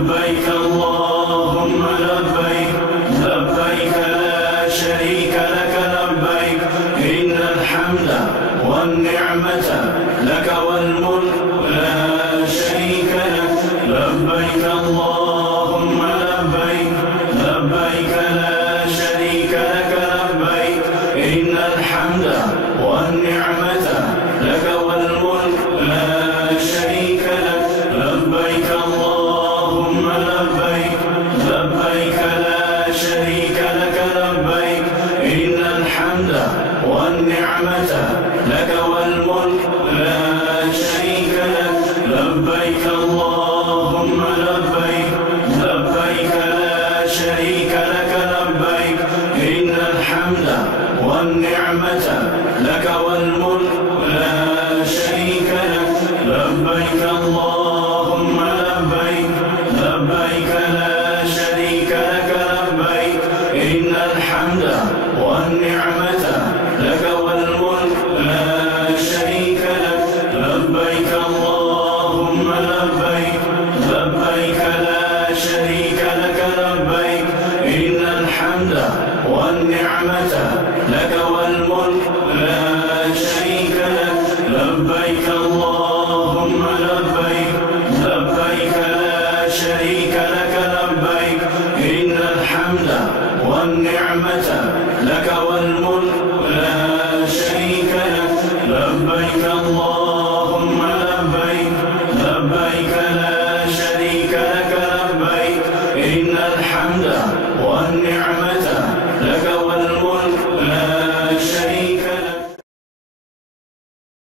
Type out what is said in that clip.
لبيك اللهم لبيك لبيك لا شريك لك لبيك إن الحمد والنعمة لك والملك لا شريك لك لبيك اللهم لبيك لبيك لا شريك لك لبيك إن الحمد والنعمة لك والملك لا شريك لك لبيك اللهم لبيك لبيك لا شريك لك لبيك إن الحمد والنعمة لك والملك لا شريك لك لبيك اللهم لبيك لبيك لا شريك لك لبيك إن الحمد والنعمة